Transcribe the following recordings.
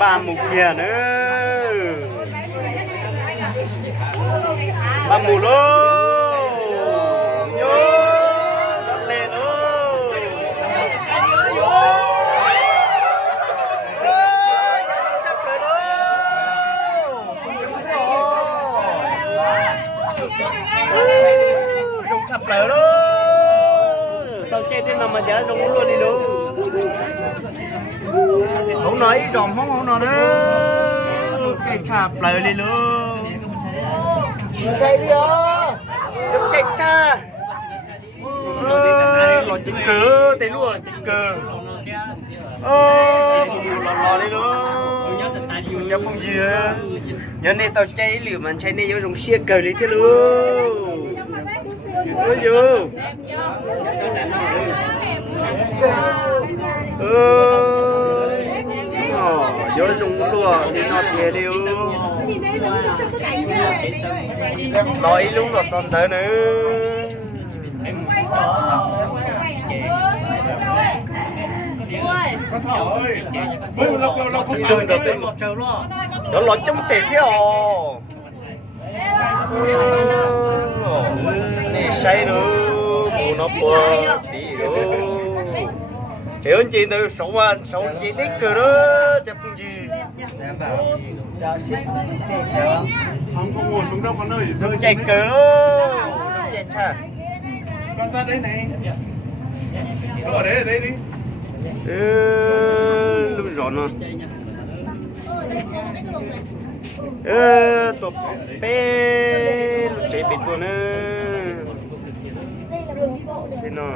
ba mù kia nữa ba mù luôn vô đón lên luôn chấp rồi luôn rung chập lại luôn tao chơi thế nào mà chả rung luôn đi luôn không nói ròm không nói nữa cái chạp lại đi luôn chạy đi ó chụp chạy cha lò chính cờ tên luôn chính cờ lò đi luôn cháu không gì nữa giờ này tao chạy liều mà chạy này vô dùng xe cờ đi thế luôn ôi vô vô dùng luôn đi nọt về đi nói luôn là toàn tới nữa chung được đấy đó là trong tệ tiêu này say nữa bù nó bùa tí nữa chị ơi chị từ sống chị đích cơ đó chắc không gì không có ngồi xuống đâu con ơi rơi chạy cơ đó chạy cha con ra đấy này ở đấy đi lúc giòn rồi tổ bé lúc chạy bị buồn thế nào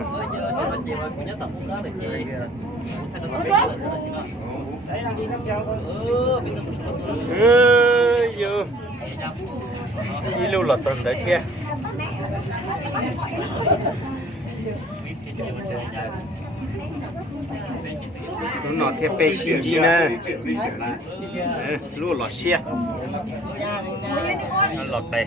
giờ đi lưu là tuần đấy kia nó theo pe xin gì nè lưu lọt xe nó lọt đây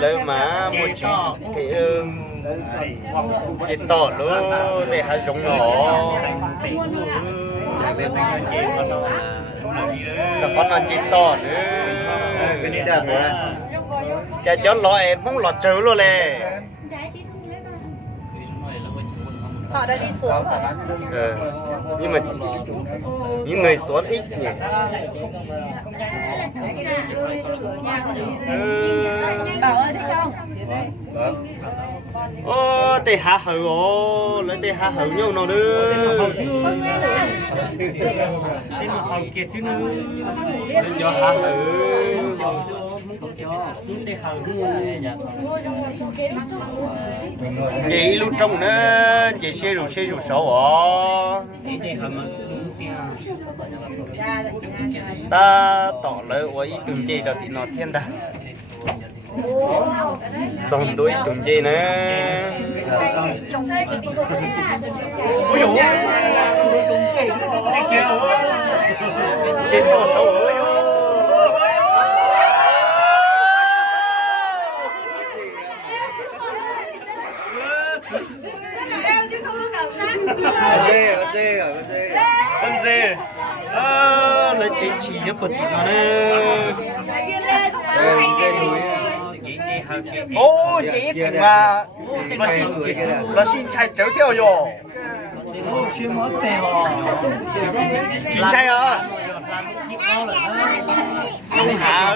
lấy mà một chỉ thì chết tỏ luôn để hai giống nó sao con nó chết tỏ nữa cái này đẹp mà cha chó lo em không lọt trừ luôn nè họ đã đi xuống rồi. Nhưng mà những người xuống ít nhỉ. Bảo ơi thích không? Ô, tê hạ hậu ô, lấy tê hạ hậu nhau nào nữa. Lấy cho hạ hậu. Chị luôn trong nữa, chị xe rủ sổ à. Ta tỏ lời với từng chị rồi thì nó thiên đàng. Tổng tuổi từng chị nữa. Chị to sổ ơi. Con dê lấy chị chỉ giúp bật nó nè ô chị thằng mà xin chạy chéo theo rồi chị chạy à không hả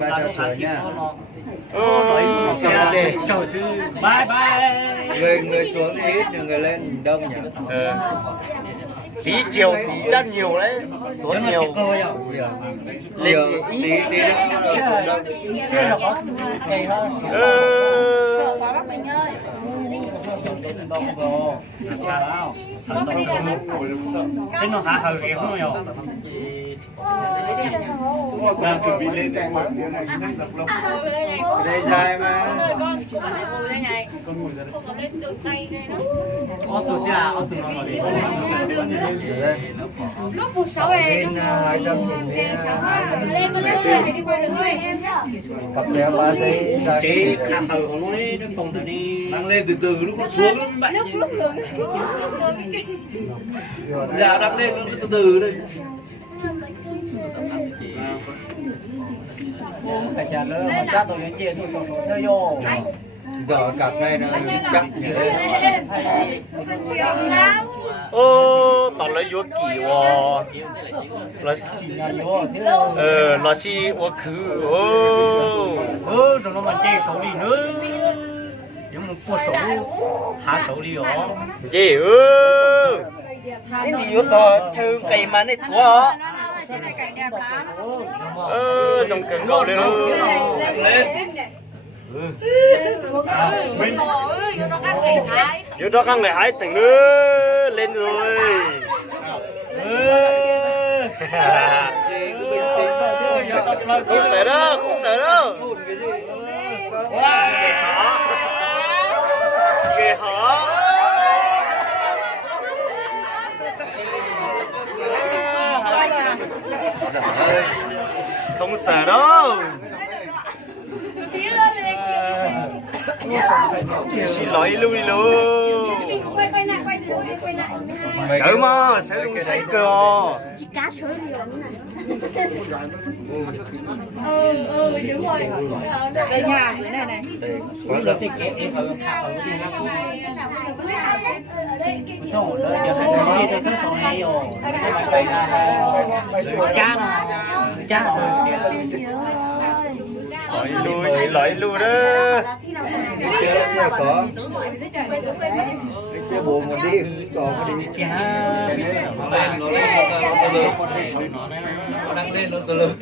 ba chào trời nha. Bye bye. Người xuống thì ít, người lên đông nhỉ. Tí chiều thì rất nhiều đấy, xuống nhiều. Chiều tí nó bắt đầu xuống đông. Sợ quá bác mình ơi. Thế nó hả hờ kìa không nhỉ? Đang chuẩn bị lên trang mạng thế này nên lập lông. Đây dài mà. Con ngồi ra đây. Lúc buổi 6 em. Bên 292. chứ cặp đeo ba giây ra chế khả hở của nó đấy nó còn từ đi năng lên từ từ lúc nó xuống dạ đang lên nó từ từ đây phải trả lời mà chắc tôi những chuyện tôi chơi vô giờ cặp này nó chắc như thế ô tao lấy vô kỳ wo là chỉ là vô thế là chi wo khứ ô rồi nó mà chơi số đi nữa nếu mà mua số hạ số đi đó gì cái gì vô tao theo cây mà này tua trong cần cầu đây luôn lên vô đó các người hái từng nữa lên rồi không sợ đâu không sợ đâu ghê hả không sợ đâu xin lỗi luôn đi luôn sợ mà sợ luôn say cơ đúng rồi đây nhà dưới này này bây giờ thì cái em ở khảo ở cái nào thôi đây giờ hai cái thì cứ số này rồi cái mà đây là cha xin lỗi luôn đó cái xe này có cái xe buồn mà đi còn có đi tiền nó đang lên nó từ từ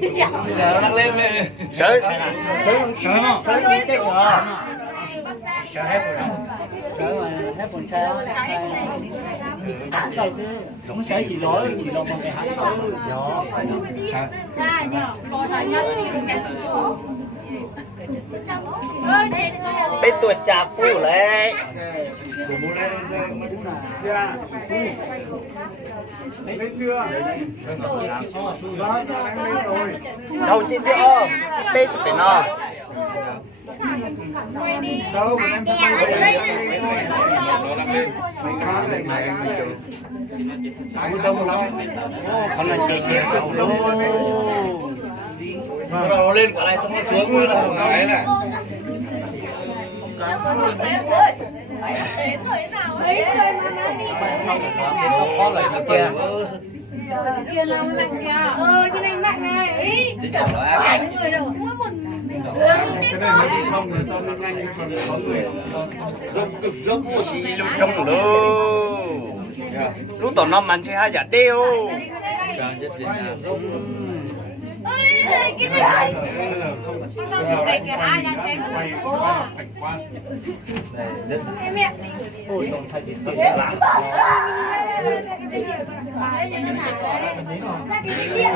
bây giờ nó đang lên lên sợ sợ cái của sợ hết rồi sợ mà hết còn sao cũng sẽ chỉ lỗi bằng cái hãng đó ra nhở có thời nhất bên tuổi xà phu lại đâu chị tiêu bên phải no đâu con là chơi kia sầu luôn nó lên quả này xong nó xuống nữa là một cái này có lời kia kia là mạnh kìa cái này mạnh này cả những người đâu cái này mới đi xong rồi tao lên nhanh còn có người dốc xì luôn trong luôn lúc tao nó mạnh sẽ hai giả đeo cái này sao bị bệnh kìa ai là chém mẹ ôi còn thay tiền lạ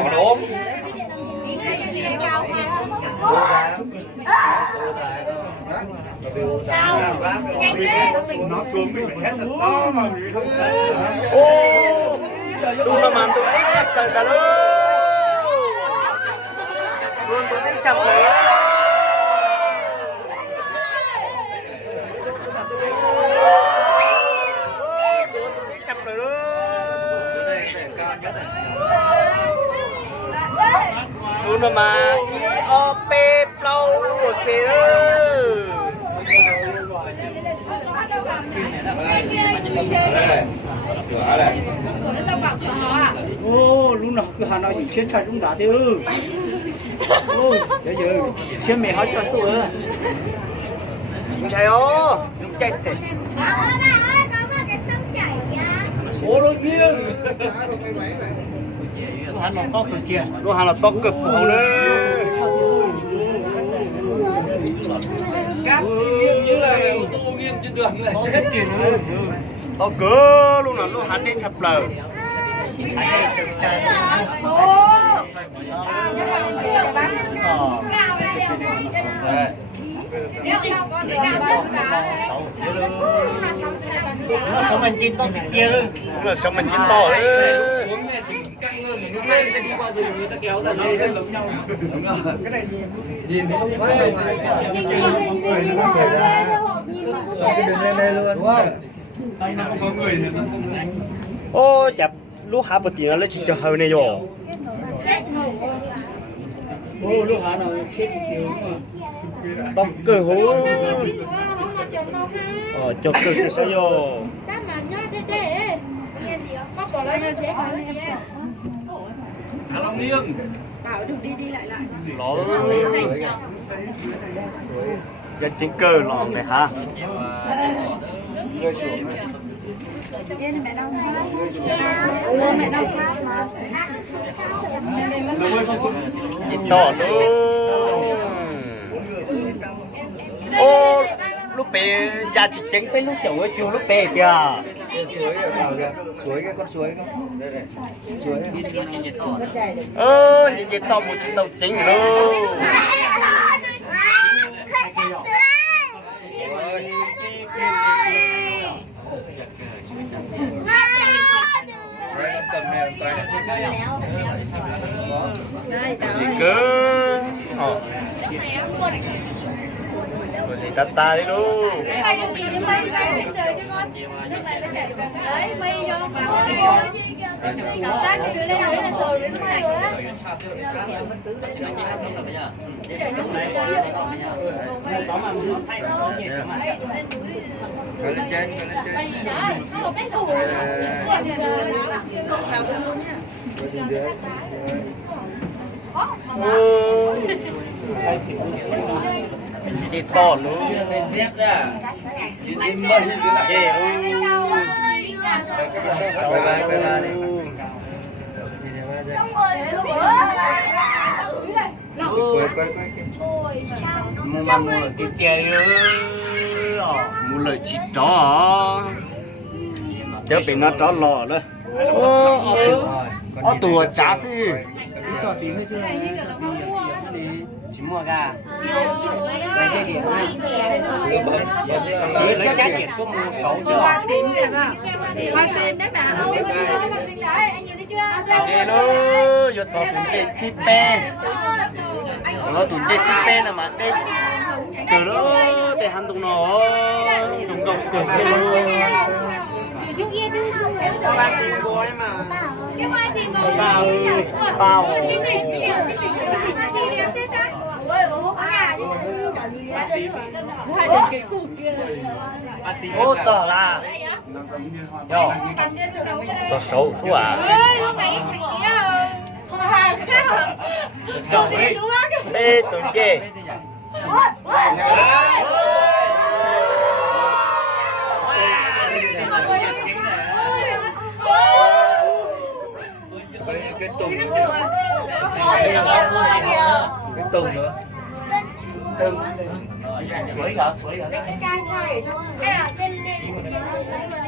còn ốm sao nhanh lên nó xuống mình phải hét thật to mà mình không sợ ô tôi mà màn tôi ấy chắc trời ta luôn luôn tôi ấy chậm rồi chậm rồi luôn luôn mà ô pe plau luôn kìa ô lúc nào cứ hà nội chỉ chết chạy chúng đã thế ư ôi bây giờ xem mẹ hỏi cho tôi ơ chúng chạy ô chúng chạy thế ô nó nghiêng hắn nó to cực kìa luôn hàng là to cực khổ đấy cắt nghiêng như là ô tô nghiêng trên đường này hết tiền nữa to cỡ luôn là luôn hắn đi chập lờ nó sống mình chín to tiền luôn là sống mình chín to đấy xuống này thì căng hơn thì đây người ta đi qua rừng người ta kéo ra nó sẽ giống nhau. Đúng rồi. Cái này Nhìn nó quá ra ngoài. Người nó không thể ra. Cái đường lên đây luôn. Đúng không? nó không có người nữa. Ô chập lúc hạ bột tí nó lấy chỉ cho hơi này rồi. Ô lúc hả nào chết tiêu mà. Tóc cơ hố. Chọc cơ thì sao rồi. Long Niên. Nó cái chính cơ lòn này hả? Rơi xuống. Chị to luôn. Ô lúc bé ra chị tránh cái lúc chồng ấy chưa lúc bé kìa. Suối ở nào kìa? Suối cái con suối không? Đây này. Suối. Nhìn chị to một chị tàu chính luôn. Cầm này quay Chị cứ rồi gì ta đi luôn. Đấy, mây vô. Chắc cái đứa lên đấy là sờ đến mây rồi á. Lên trên, lên trên. Trên dưới. Chị to luôn. Dép ra. Nhìn mây Chị Bye bye đi. mua cái chơi mua lời chị chó chớ bị nó chó lò đó ô tùa chả gì chỉ mua gà lấy trái kiệt có mua 6 chứ Hoa xem đấy bà. Anh nhìn thấy chưa? cái nó giờ tao tụi cái pe nó tụi cái pe là mà đây từ đó để hắn tụi nó tụi công cười cái luôn bao ô tờ là yo tờ xấu chú à ê tụi kia cái tùng nữa suối hả Cái chai chai ở trong hay là trên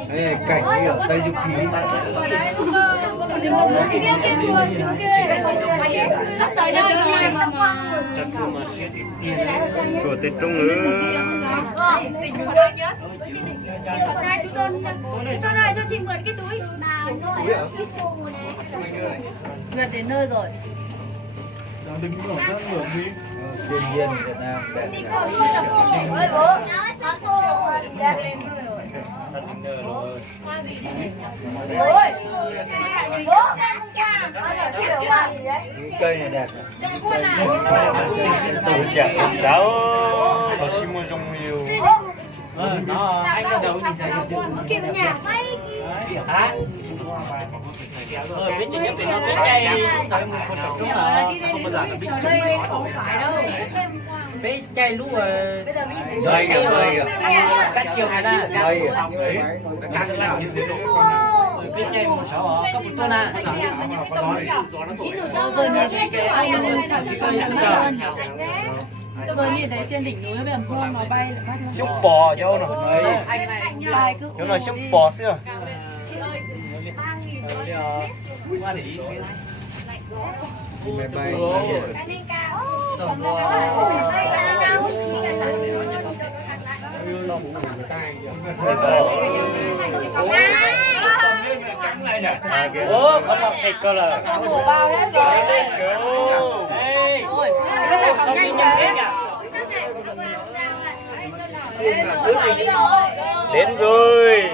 đây cảnh ở Tây Du Ký kia trên thuyền kia chùa Tết Trung nữa chai chú Tôn cho này cho chị mượn cái túi gần đến nơi rồi Đừng có nổi ra ngưỡng đi. thiên nhiên Việt Nam đẹp ơi bố cây này đẹp tụi trẻ tụi cháu có xin mua dùng nhiều Nó anh cái đầu nhìn thấy chưa? kia nhà bay Hả? biết chừng biết nó biết cây tại một con sọc trúng là không bao giờ biết đây không phải đâu biết cây lú rồi đây kìa đây kìa các chiều này là đây kìa biết cây một số ở có một tô na tôi vừa nhìn thấy trên đỉnh núi bây giờ mưa nó bay lại bắt xúc bò cho nó chỗ nào xúc bò xưa máy bay Ủa, không mặc thịt cơ là. Mổ bao hết rồi. Ê, sao đi nhận thế nhỉ? Đến rồi.